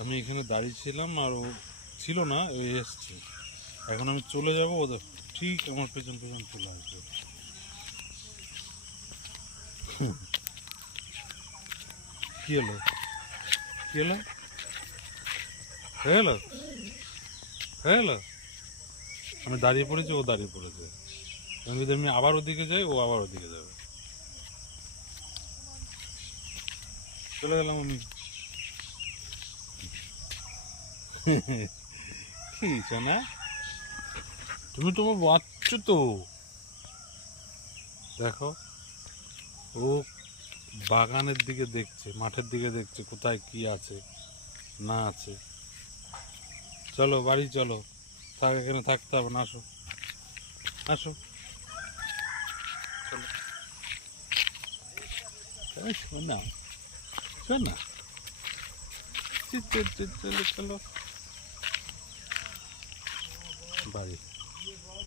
আমি এখানে দাঁড়িয়ে ছিলাম আর ও ছিল না, ও এসছে। এখন আমি চলে যাব, ও ঠিক আমার পেছন পেছন চলে আসবে। কি হলো, কি হলো, হয়ে গেলো, হয়ে গেলো। আমি দাঁড়িয়ে পড়েছি, ও দাঁড়িয়ে পড়েছে। আমি যদি আমি আবার ওদিকে যাই, ও আবার ওদিকে যাবে। চলে গেলাম আমি। কি না, তুমি তোমার বাচ্চা তো দেখো, ও বাগানের দিকে দেখছে, মাঠের দিকে দেখছে কোথায় কি আছে না আছে। চলো বাড়ি চলো, থাক, এখানে থাকতে হবে না, আসো আসো, চলো। শোনা, শোনা, চলো চলো বাড়ি।